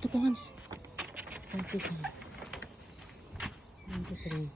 Ito ko, Hans. 1, 2, 3. 1, 2, 3.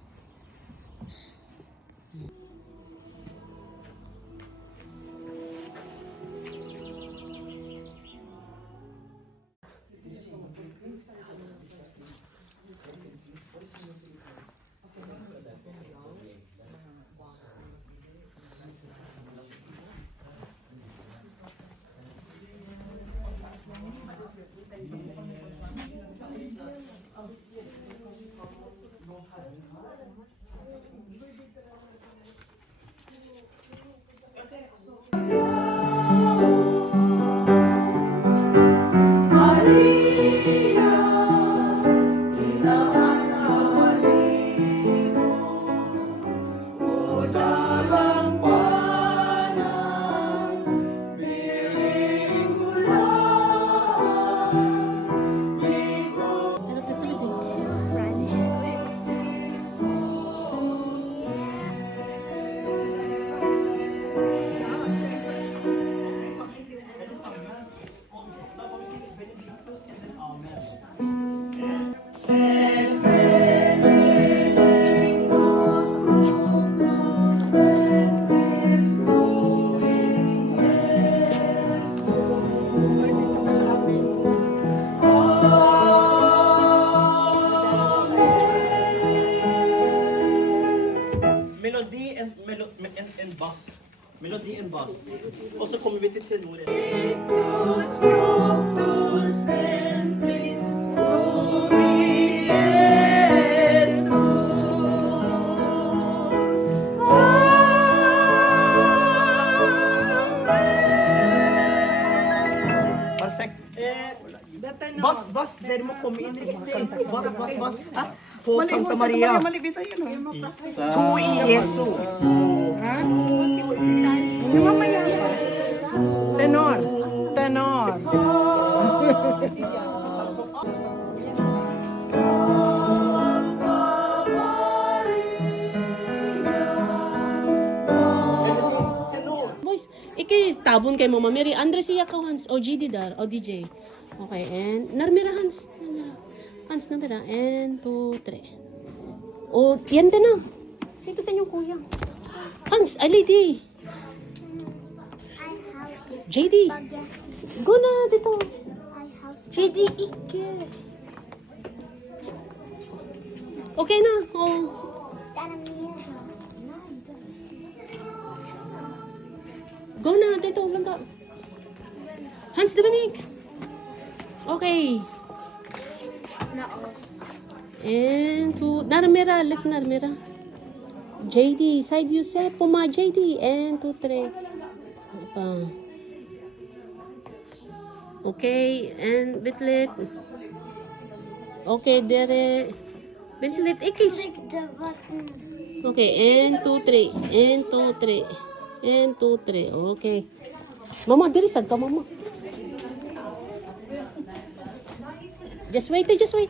Melody and bass. Also committed till nu. Perfect. Bas, dari mo committed. Bas. Po Santa Maria. Tui Yesu. Ha? Tenor. Boys, iki tabon kay Mama Mary. Andres siya ka, Hans. O GD dar. O DJ. Okay, and narmira, Hans. Hans, narmira. And 2, 3. O, yan din na. Dito sa inyong kuya. Hans, ay lady. JD. Go na dito. JD, ikke. Okay na. Oh. Go na dito. Landa. Hans, Dominic. Okay. And to narmira, let narmira. JD, side view set puma JD. And 2, 3. Apa? Okay, and bitlet. Okay, dere. Bitlet ikis. Okay, and 2, 3. And 2, 3. And 2, 3. Okay. Mama, diri sad ka, mama. Just wait. And 2, 3.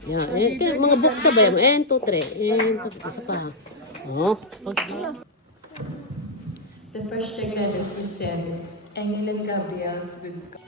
Yeah, mga buksa ba yan? And 2, 3. And 2, 3. Isa pa. Oh, Det första glädjens mysterium, ängeln Gabriels budskap.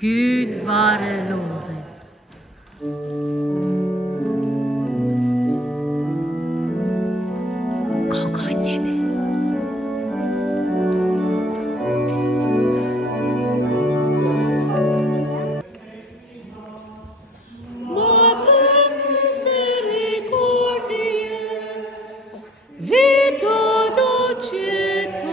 Gud vare lovet. Mater misericordiae, vita docetur,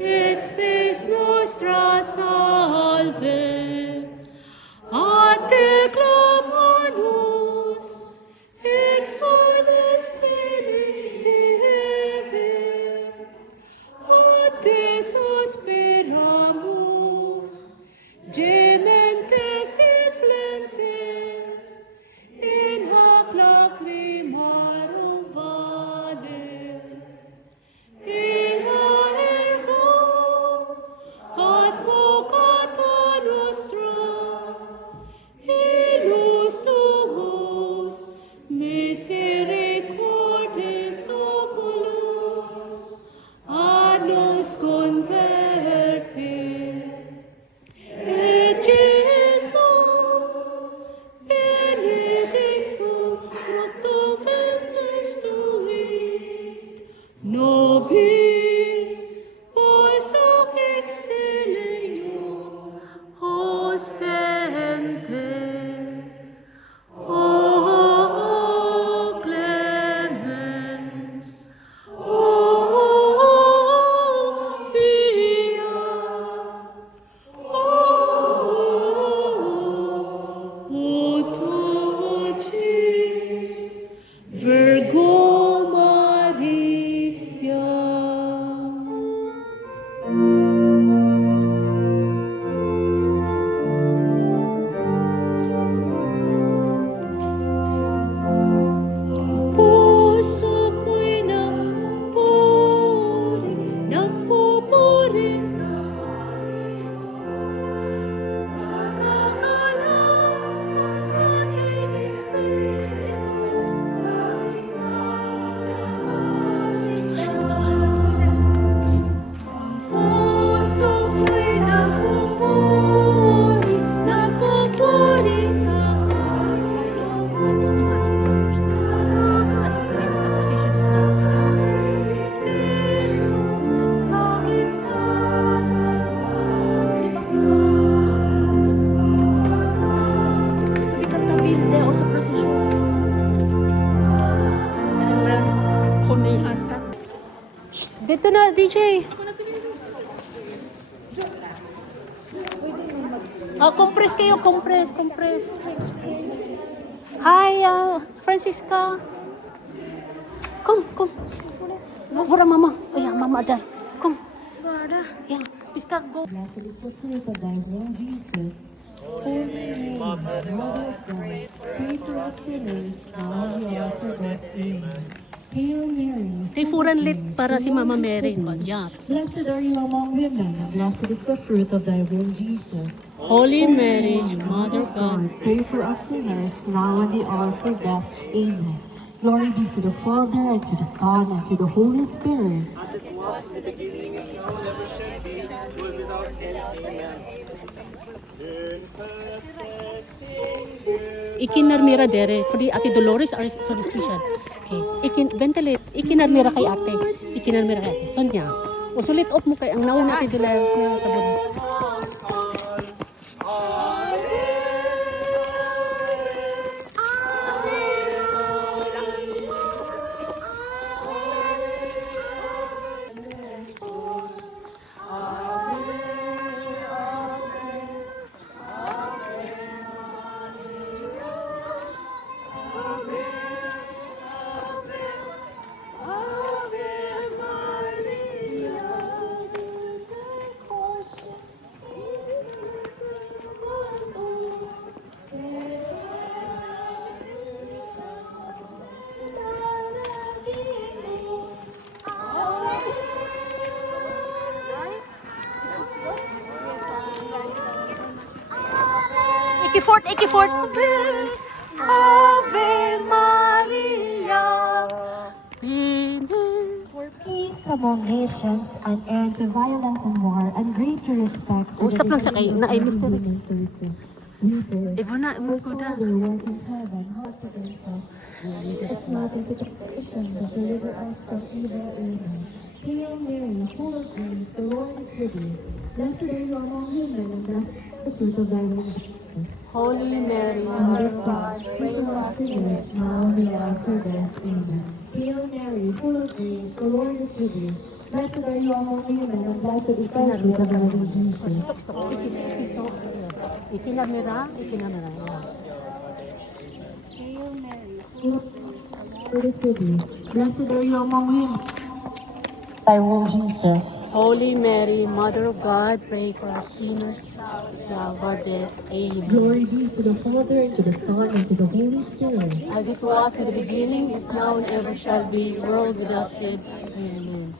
et spes nostra salve, a te clamamus, exoles Eve, a te suspiramus, gementes et flentes, in hac lacrimarum vale. Ea ergo, advocata nostra, ilus tuus misericordes oculos, ad nos converte. Et Jesu, benedictum fructum ventris tui, nobis pois hoc excelleio ostente. O clemens, o pia, o dulcis Virgo Maria. Puso ko'y napupuri sa pagkakalang ng aking espiritu sa puso ko'y napupuri sa espiritu sa gitna o sa prosesyon. Kunihas ka. Dito na, DJ. Compress kayo, compress. Hi, Francisca. Come. Mura, mama. Oh, yeah, mama, dad. Come. Yeah, Piska, go. Blessed is the fruit of thy womb, Jesus. Holy Mary, Mother of God, pray for us sinners, now and at the hour of our death. Amen. Hail Mary, Kay Furan lit para si Mama Mary. Yeah. blessed are you among women, and blessed is the fruit of thy womb, Jesus. Holy Mary, Mother of God. Pray for us sinners, now and at the hour of our death. Amen. Glory be to the Father, and to the Son, and to the Holy Spirit. Ikinarmira dere for the Ate Dolores are so special. Okay. Ikinarmira kay ate. Ikinarmira kay ate. Sonya. Usulit op mo kay ang nauna Ate Dolores na tabon. Ikifort. Ave Maria, for peace among nations, an heir to violence and war, and greater respect for Usap lang sa kay na ay Mr. If Ibo na, mo ko na. Father, work in heaven, help against us. It's not into temptation, but deliver us from evil. Amen. Hail Mary, full of grace, the Lord is with you. Blessed are you among women, and blessed is the fruit of thy womb, Jesus. Holy Mary, Mother of God, pray for us sinners, now and at the hour of our death. Amen. Hail Mary, full of grace, the Lord is with you. Blessed are you among women, and blessed is the fruit of thy womb, Jesus. Ikinamira. Hail Mary, full of Lord is with you. Blessed are you among women. Thy womb, Jesus. Holy Mary, Mother of God, pray for us sinners, now and at our death. Amen. Glory be to the Father, and to the Son, and to the Holy Spirit. As it was in the beginning, is now, and ever shall be, world without end. Amen.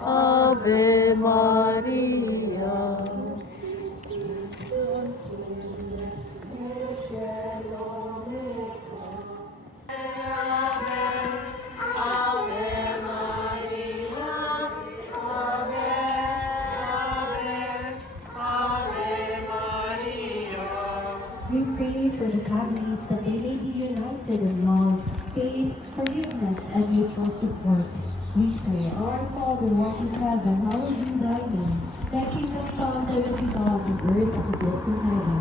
Ave Maria. We pray for the families that they may be united in love, faith, forgiveness, and mutual support. We pray, Our Father, who art in heaven, hallowed be thy name. Thy kingdom come, thy will be done on earth as it is in heaven.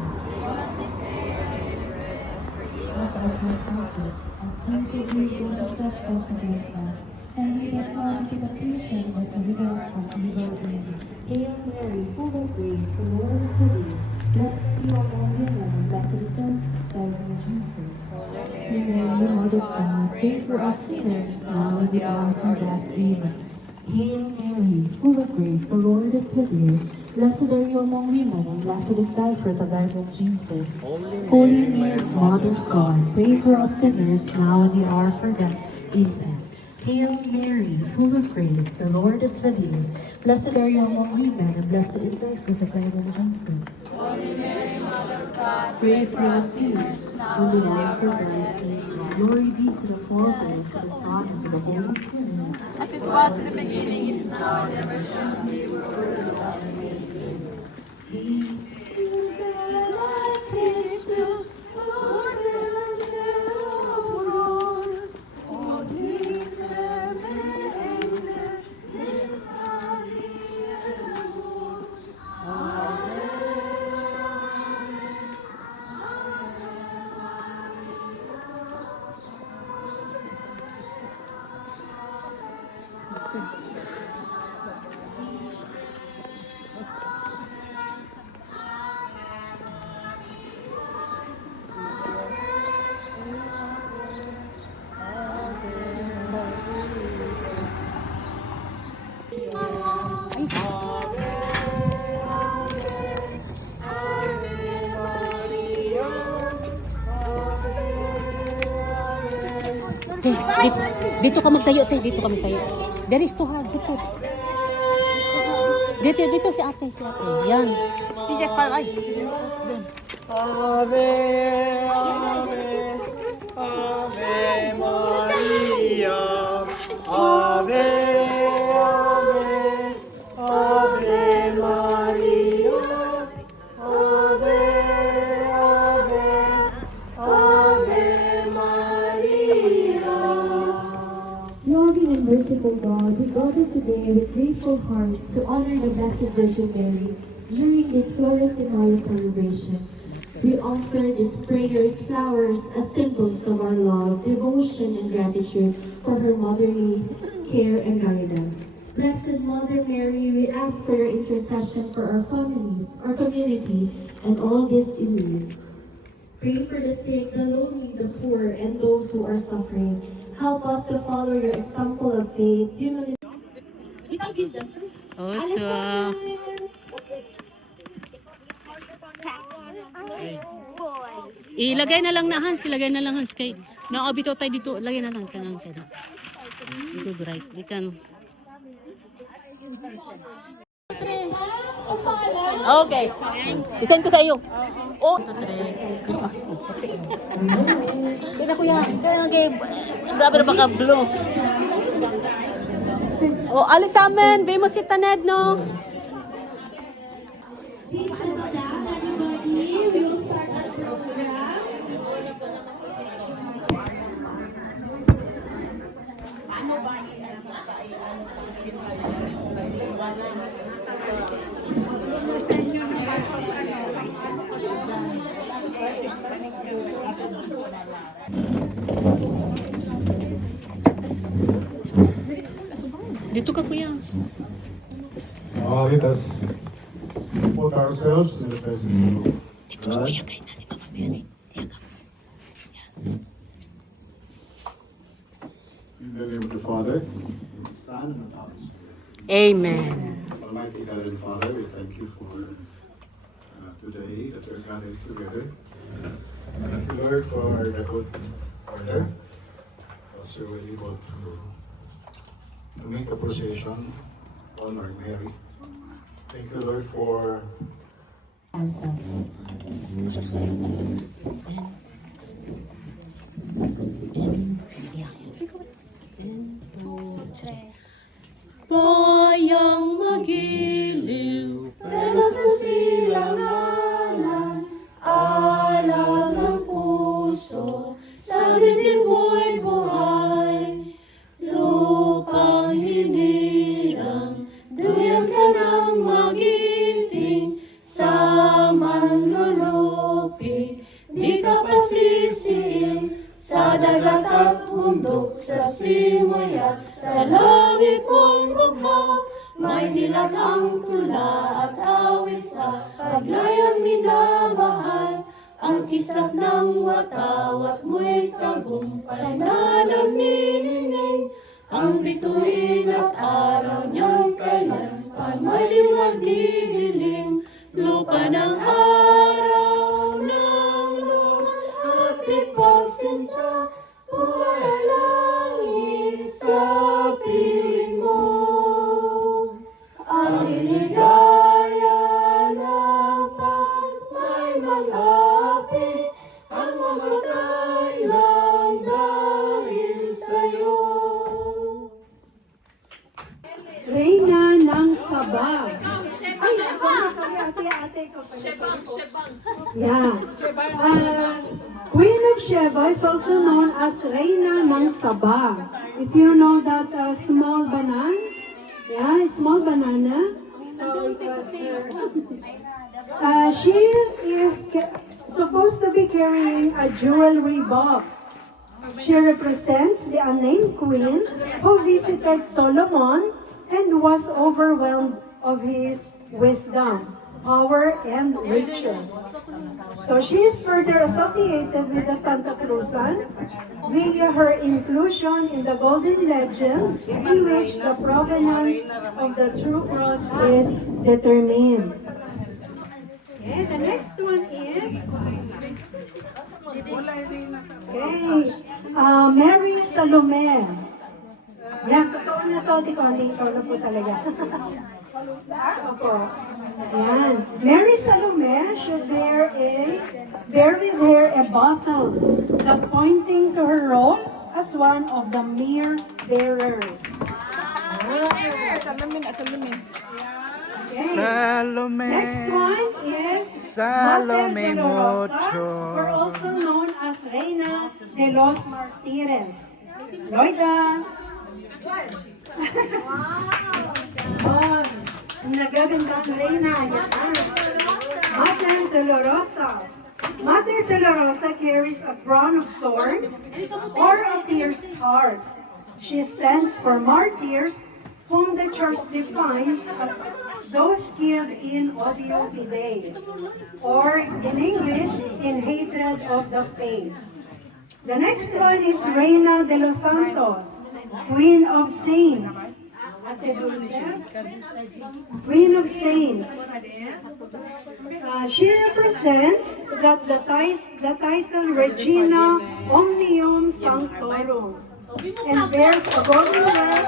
Bless our trespasses, as we forgive those who trespass against us. And lead us not into temptation, but deliver us from evil. Amen. Hail Mary, full of grace, the Lord is with you. Blessed are you among women, and blessed is the fruit of thy womb, Jesus. Hail Mary, Mother of God, pray for us sinners, now and at the hour of our death. Amen. Hail Mary, full of grace, the Lord is with you. Blessed are you among women, and blessed is thy fruit of thy womb, Jesus. Holy Mary, Mother of God, pray for us sinners, now and at the hour of our death. Amen. Hail Mary, full of grace, the Lord is with you. Blessed are you among women, and blessed is the fruit of thy womb, Jesus. Holy Mary, Mother of God, pray for us sinners, now and at the hour of our death. Amen. Glory be to the Father, and to the Son, and to the Holy Spirit. As it was in the beginning, is now, and ever shall be, world without end. Te, dito ka magtayo, te. Dito ka magtayo. There is too hard. Dito. Dito si ate. Yan. DJ Palay. Ave, Ave, Ave Maria. Ave, Ave, Ave Maria. Ave, Ave, Ave Maria. Loving and merciful God, we gather today with grateful hearts to honor the Blessed Virgin Mary during this Flores de Mayo celebration. We offer these prayers, flowers, as symbols of our love, devotion, and gratitude for her motherly care and guidance. Blessed Mother Mary, we ask for your intercession for our families, our community, and all this in need. Pray for the sick, the lonely, the poor, and those who are suffering. Help us to follow your example of faith, humility. Also. Ilagay na lang na Hans, ilagay na lang Hans kay nakabito tayo dito, lagay na lang kanang siya. Dito bright, di kan. Okay. Isan ko sa iyo. Oh, Kaya kuya, kaya grabe na baka blue. Oh, alis sa amin, be mo si Taned, no? Please settle down, everybody. We will start our program. Dito ka kuya. Let us put ourselves in the presence of God. Kaya na si Mama Mary. In the name of the Father, the Son, and the Holy Spirit. Amen. Almighty God and Father, we thank you for today that we're gathered together. Thank you, Lord, for the good order. Also, we're able to make a procession, honor Mary. Thank you, Lord, for Bayang magiliw, pero sa silanganan, alam ng puso, sa dibdib mo'y buhay. Lupang hinirang, duyan ka ng magiting, sa manlulupi, di ka pasisiin, sa dagat at bundok, sa simoy at sa langit mong bughaw, may dilag ang tula at awit sa paglayang minamahal. Ang kisap ng watawat mo'y tagumpay na nagniningning, ang bituin at araw niyang kailanman may liwag dihiling, lupa ng araw ng lupa at ipagsinta, buhay langit sa piling mo. Ang ligaya ng may mag-api, ang mamatay lang dahil sa'yo. Reyna ng Sabah. Ay, sorry, ate ko pala. Yeah. Queen of Sheba is also known as Reyna ng Sabah. If you know that small banana, yeah, it's small banana. So it was her. She is supposed to be carrying a jewelry box. She represents the unnamed queen who visited Solomon and was overwhelmed of his wisdom, power, and riches. So she is further associated with the Santa Cruzan via her inclusion in the Golden Legend, in which the provenance of the true cross is determined. Okay, the next one is Mary Salome. Yan, totoo na to, ikaw na po talaga. Opo. Yan. Mary Salome should bear with her a bottle that pointing to her role as one of the mirror bearers. Okay. Salome. Next one is Salome Mater Dolorosa, Mocho. or also known as Reina de los Martires. Loida. Wow. Ang nagagandang Reina. Mater Dolorosa. Mater Dolorosa carries a crown of thorns or a pierced heart. She stands for martyrs, whom the church defines as those killed in odio fidei, or in English, in hatred of the faith. The next one is Reina de los Santos, Queen of Saints. Ate Dulce, Queen of Saints. She represents the title Regina Omnium Sanctorum and bears a golden wreath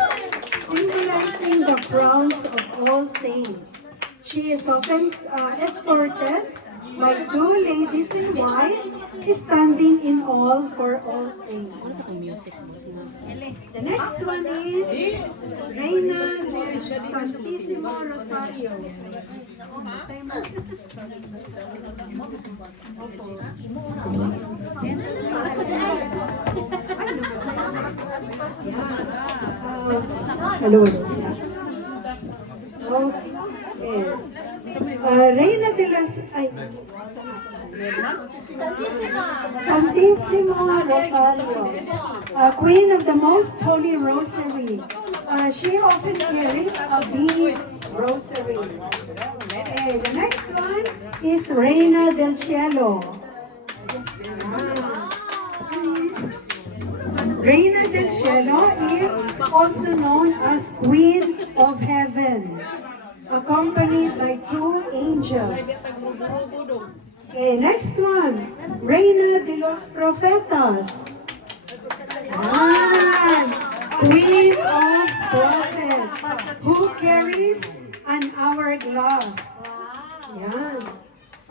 symbolizing the crowns of all saints. She is often escorted by two ladies in white standing in all for all saints. The next one is Reina del Santissimo Rosario. Hello. Okay. Reina de las... Santissimo Rosario, Queen of the Most Holy Rosary. She often carries a big rosary. Okay, the next one is Reina del Cielo. Reina del Cielo is also known as Queen of Heaven, accompanied by two angels. Okay, next one, Reina de los Profetas. Queen of Prophets, who carries an hourglass. Yan.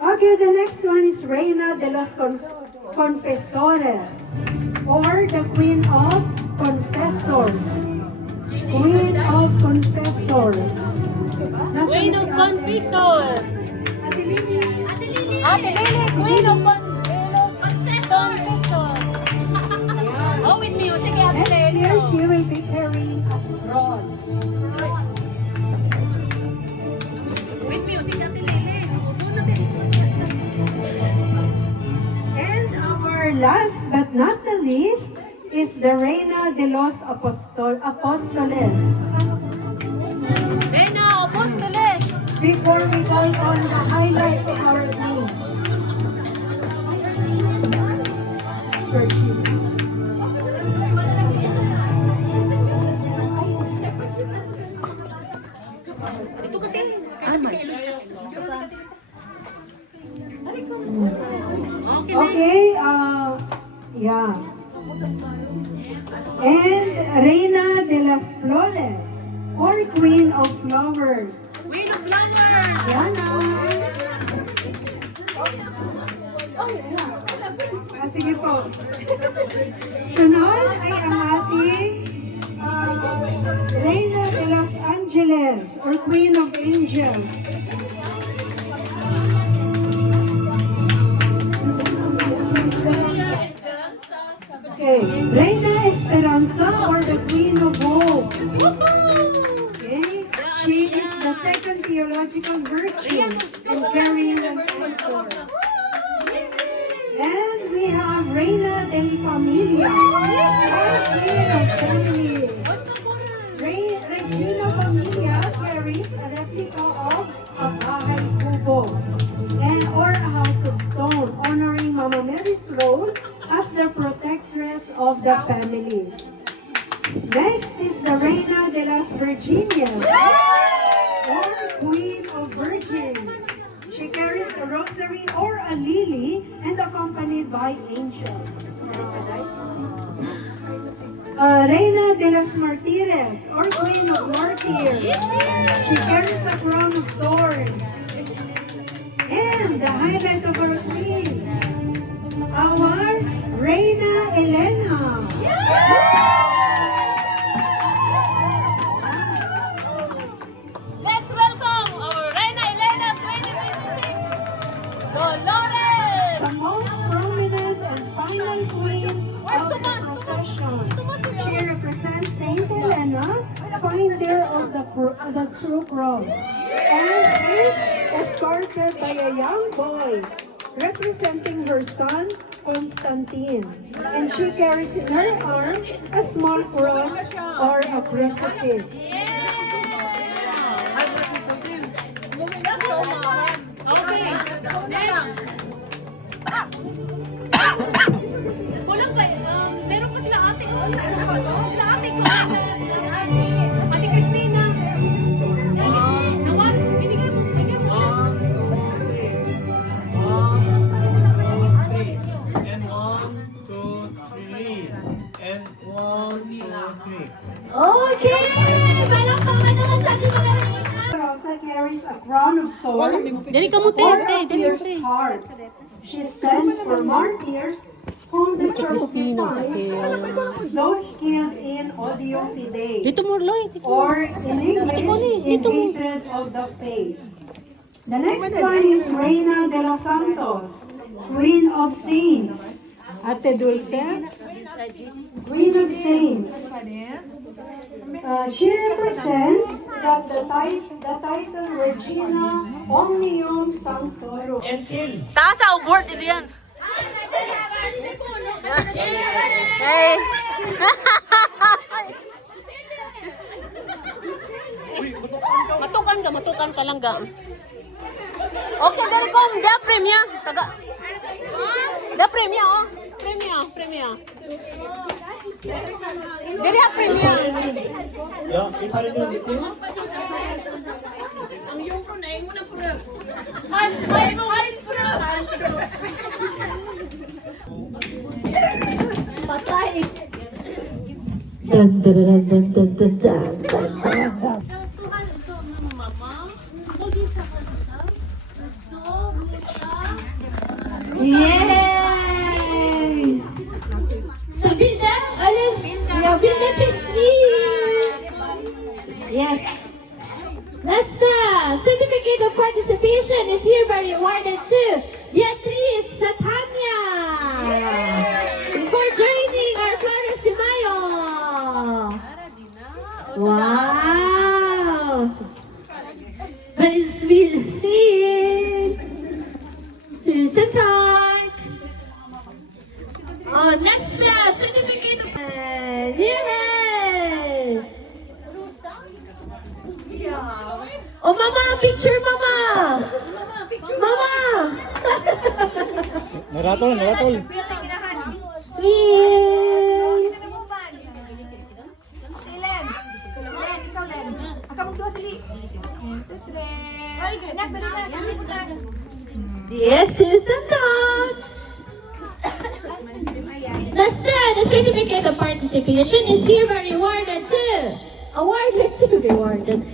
Okay, the next one is Reina de los Confesores, or the Queen of Confessors. Queen of Confessors. Queen of Confessor. Ate Lily. Ate Lily, Queen of Confessor. Oh, with music, Ate Next Lily. year, she will be carrying a scroll. With music, Ate Lily. And our last but not the least is the Reina de los Apóstoles. Reina Apostoles. Before we go on the highlight of our names. Ito ka din. Okay, yeah. And Reina de las Flores, or Queen of Flowers. Queen of Flowers. Yana. Sige po. Sunod ay ang ating Reina de los Angeles, or Queen of Angels. Okay, Reina Esperanza, or the Queen of Hope. Okay, she is the second theological virtue in carrying an anchor. And we have Reina del Familia, or Queen of Families. Regina Familia carries a replica of a bahay kubo, or a house of stone, honoring Mama Mary's role as the protectress of the families. Next is the Reina de las Virginias, or Queen of Virgins. She carries a rosary or a lily and accompanied by angels. Reina de las Martires, or Queen of Martyrs. She carries a crown of thorns. And the highlight of our queen, our Reina Elena. Let's welcome our Reina Elena 2026, Dolores. The most prominent and final queen Where's of the Tomas? procession. Tomas, Tomas. She represents Saint Helena, finder of the true cross, and is escorted by a young boy representing her son Constantine, and she carries in her arm a small cross or a crucifix. Okay, next. Kulang pa, meron pa sila ate ko. Sila ate ko. Ate Christina. Okay! Palakpakan naman sa ating mga Rosa carries a crown of thorns Dali ka mo, or te. a Dali, pierced te. heart. She stands for martyrs whom the church defines those killed in odio fidei, Dito mo, Loy. or in English, in hatred of the faith. The next one is Reina de los Santos, Queen of Saints. Ate Dulce, Queen of Saints. She represents the title Regina Omnium Sanctorum. Taas sa award, ito yan. Hey! matukan ka lang ga. Okay, dari ko, da premia. Taga. Da premia, oh. Premia. Dari ha premia. patay. Yay! Bilda, alin? Ja, Bilda Pisvin! Yes. Nasta, certificate of participation is hereby awarded to Beatriz Platania for joining our Flores de Mayo. Wow! But it's really sweet to Santark. Oh, Nesta, certificate of... Yay! Oh, Mama, picture, Mama! Mama! Naratol. Sweet! Yes, to Santan! Nasta, the certificate of participation is hereby rewarded to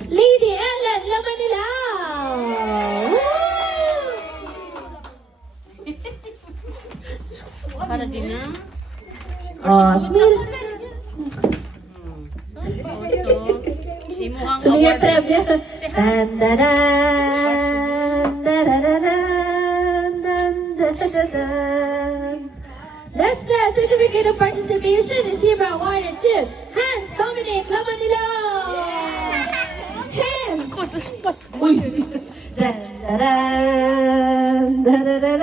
Lady Ellen Lamanilao! Para din na. Oh, smell! Simuhang So, yung award. premyo. Dan, dan, dan, dan, dan, dan, dan, dan, dan, dan. Thus, the certificate of participation is hereby awarded to Hans Dominic Lamanilo. Hans! Dan, dan, dan, dan, dan, dan,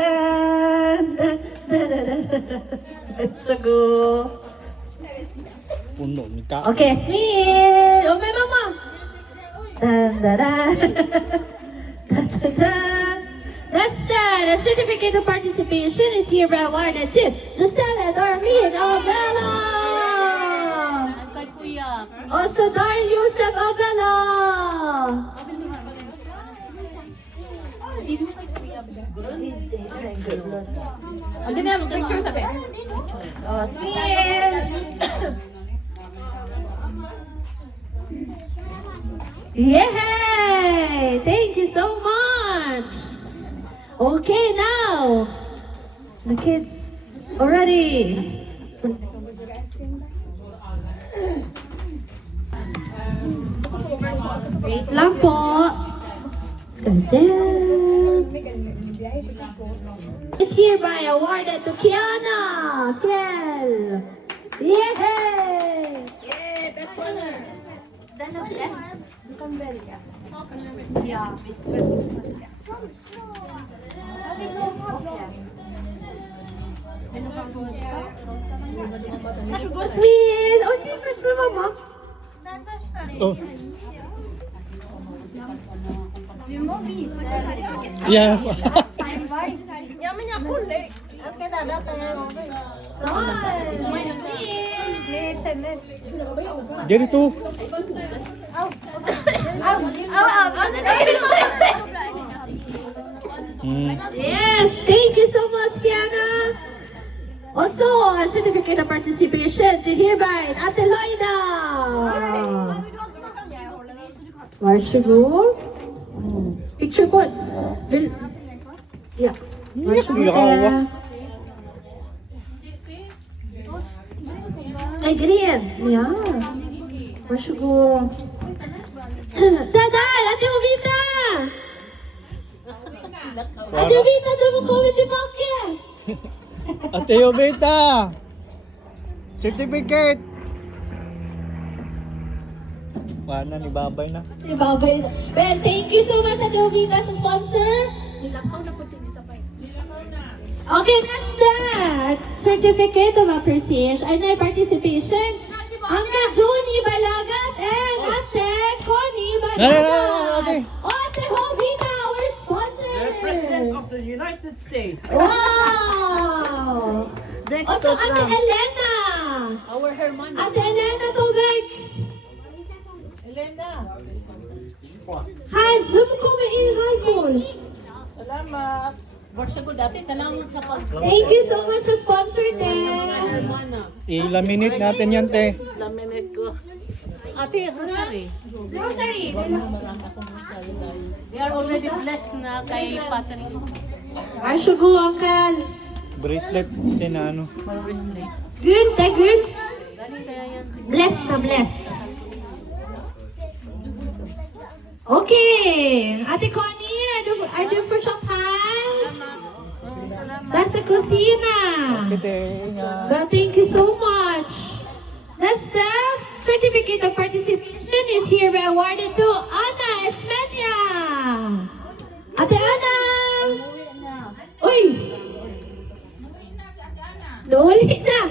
dan, dan, dan, dan. So good. Puno ni ka. Okay, sweet. Oh, my mama. Dun, dun, dun. Dun, dun, dun. Nasta, the certificate of participation is hereby awarded to Gisela Dormin Abela. Kay Kuya. Also, Darl Yusef Abela. Hindi na, picture sabi. Oh, sweet. Yay! Thank you so much. Okay, now the kids already. Wait lang po. Is hereby awarded to Kiana Kiel. Yay! Yay! Best winner. Then the best. Canbelia. Yeah, Osmin! Osmin, first mo, Mama. Oh. Yeah. Jadi tu. Yes, thank you so much, Kiana. Also, a certificate of participation to hereby Ate Loida. Marshago. Picture po. Yeah. Marshago. Iya, Ay, green. Yeah. Marshago. Dadan! Ate Ovita! Ate Ovita, doon mo comment yung bakit? Ate Obeta! Certificate! Wala ni babay na. Ibabay na. Well, thank you so much, Ate Ovita, sa sponsor. Okay, that's that. Certificate of appreciation and participation. Angka Juni Balagat and Ate Connie Balagat. Ate Ovita, our sponsor. The President of the United States. Wow! Also, Ate Elena. Our Herman. Ate Elena Tubig. Elena, Hi, lumko may hi po. salamat. Marshago dati, salamat sa pag... Thank you so much sa sponsor din. Hermana. I-laminate natin yan, te. Laminate ko. Ate, Rosary. Rosary. They are already blessed na kay Patrick. Marshago, Uncle. Bracelet, te na ano. Bracelet. Good, good. Dali kaya yan. Blessed na blessed. Okay. Ate Connie, are you for shop hi? That's the kusina. Te, nga. Well, thank you so much. Next step, certificate of participation is hereby awarded to Ana Esmedia. Ate Ana! Uy! Luli na!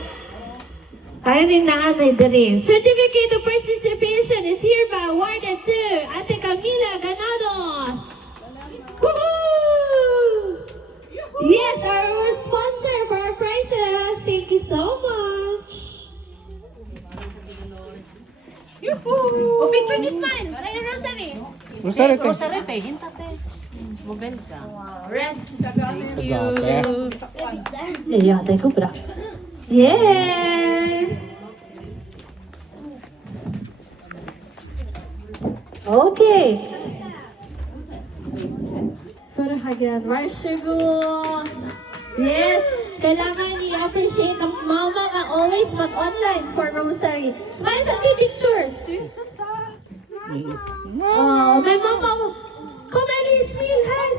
Kaya rin na Ana din. Certificate of participation is hereby awarded to Ate Camila Ganados. Woohoo! Yes, our sponsor for our prizes. Thank you so much. Oh, picture this man. Ay, Rosary. Rosary, te. Rosarete, hintate. Mobile ka. Red. Agape. Yatay ko, bra. Yay! Okay. Farahagan, Marshago. Yes, kailangan i-appreciate ang mama na always mag-online for Rosary. Smile sa ating picture. Oh, may mama. Come, Ellie, smile, hi.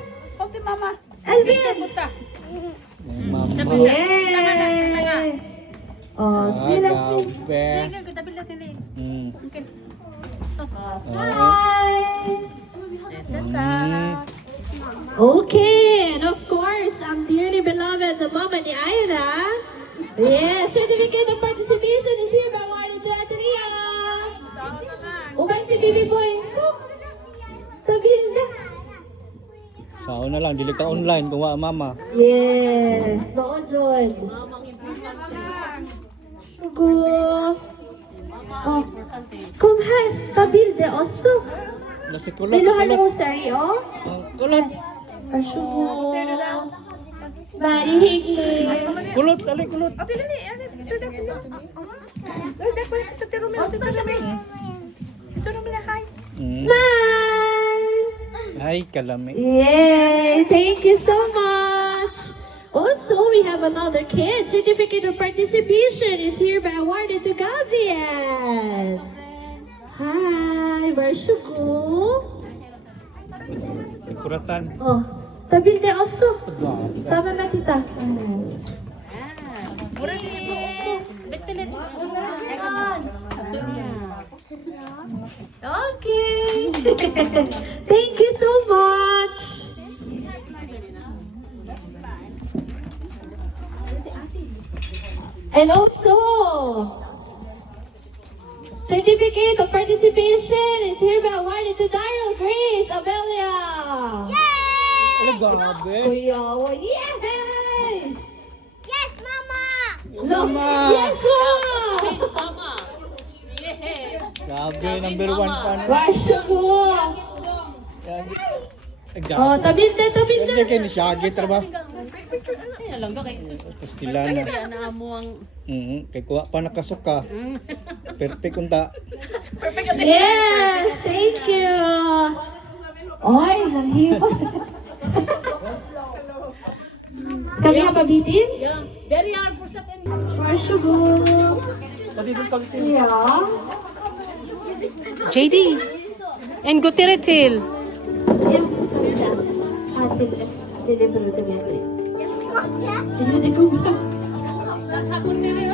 Konti mama. Alvin. Mama. Yay! Oh, smile, smile. Agape. Smile. Okay, and of course, ang dearly beloved the mama ni Ira. Yes, certificate of participation is here by awarded to Ate Ria. Uban si Bibi Boy. Tabil na. Sao na lang, dili ka online kung wa mama. Yes, mao jud. Sugo. Oh, kumhay, tabil de oso. Nasi kulot, Niluhan kulot. mo sari, oh. Kulot. Asugo. Marihigli. Kulot, dali, kulot. Smile! Ay, kalami. Yay! Thank you so much! Also, we have another kid. Certificate of participation is hereby awarded to Gabriel. Hi, where's you go? Kuratan. Oh, tabil de oso. Agape. Sama na tita. Mura din yung buko. Betilit. Okay. Thank you so much. And also, certificate of participation is hereby awarded to Daryl Grace Abelia. Agape. Kuya, yay! Yes, Mama! Look, Mama. yes, Mama! Mama. Yeah. Grabe, number 1 fan. Washago! Agape. Oh, tabil na, tabil na. Hindi kayo ni Shaggy, trabaho. Ay, alam ba kay Pastilana. Kaya na mo ang... Kay kuha pa nakasuka. Perfect unta. Yes, thank you. Oy, nanghipa. Kami nga pabitin? Yeah, very hard for sa ten. For sugar. Yeah. JD. And Gutierrez. Yung sa atin, deliver to me, please. Deliver to me.